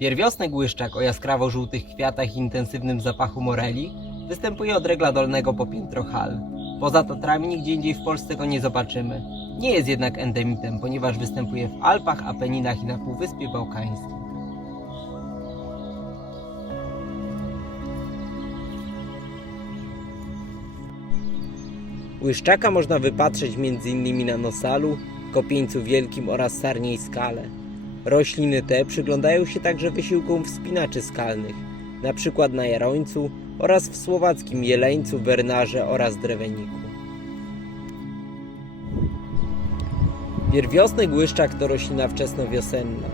Pierwiosnek łyszczak o jaskrawo-żółtych kwiatach i intensywnym zapachu moreli występuje od regla dolnego po piętro hal. Poza Tatrami nigdzie indziej w Polsce go nie zobaczymy. Nie jest jednak endemitem, ponieważ występuje w Alpach, Apeninach i na Półwyspie Bałkańskim. Łyszczaka można wypatrzeć m.in. na Nosalu, Kopieńcu Wielkim oraz Sarniej Skale. Rośliny te przyglądają się także wysiłkom wspinaczy skalnych, przykład na Jarońcu oraz w słowackim Jeleńcu, Bernarze oraz Dreweniku. Pierwiosnek łyszczak to roślina wczesnowiosenna.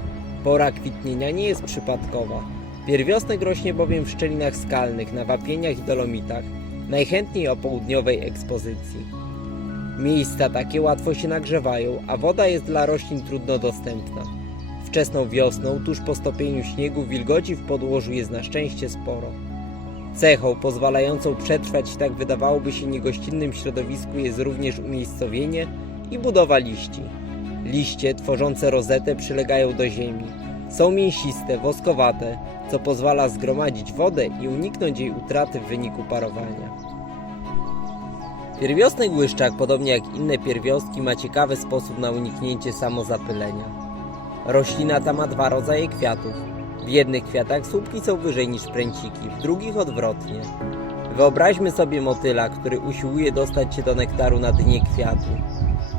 Pora kwitnienia nie jest przypadkowa. Pierwiosnek rośnie bowiem w szczelinach skalnych, na wapieniach i dolomitach, najchętniej o południowej ekspozycji. Miejsca takie łatwo się nagrzewają, a woda jest dla roślin trudno dostępna. Wczesną wiosną, tuż po stopieniu śniegu, wilgoci w podłożu jest na szczęście sporo. Cechą pozwalającą przetrwać tak wydawałoby się niegościnnym środowisku jest również umiejscowienie i budowa liści. Liście tworzące rozetę przylegają do ziemi. Są mięsiste, woskowate, co pozwala zgromadzić wodę i uniknąć jej utraty w wyniku parowania. Pierwiosnek łyszczak, podobnie jak inne pierwiostki, ma ciekawy sposób na uniknięcie samozapylenia. Roślina ta ma dwa rodzaje kwiatów. W jednych kwiatach słupki są wyżej niż pręciki, w drugich odwrotnie. Wyobraźmy sobie motyla, który usiłuje dostać się do nektaru na dnie kwiatu.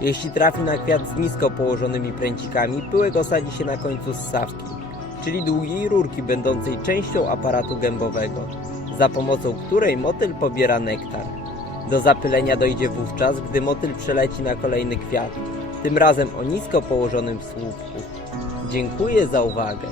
Jeśli trafi na kwiat z nisko położonymi pręcikami, pyłek osadzi się na końcu ssawki, czyli długiej rurki będącej częścią aparatu gębowego, za pomocą której motyl pobiera nektar. Do zapylenia dojdzie wówczas, gdy motyl przeleci na kolejny kwiat, tym razem o nisko położonym słupku. Dziękuję za uwagę.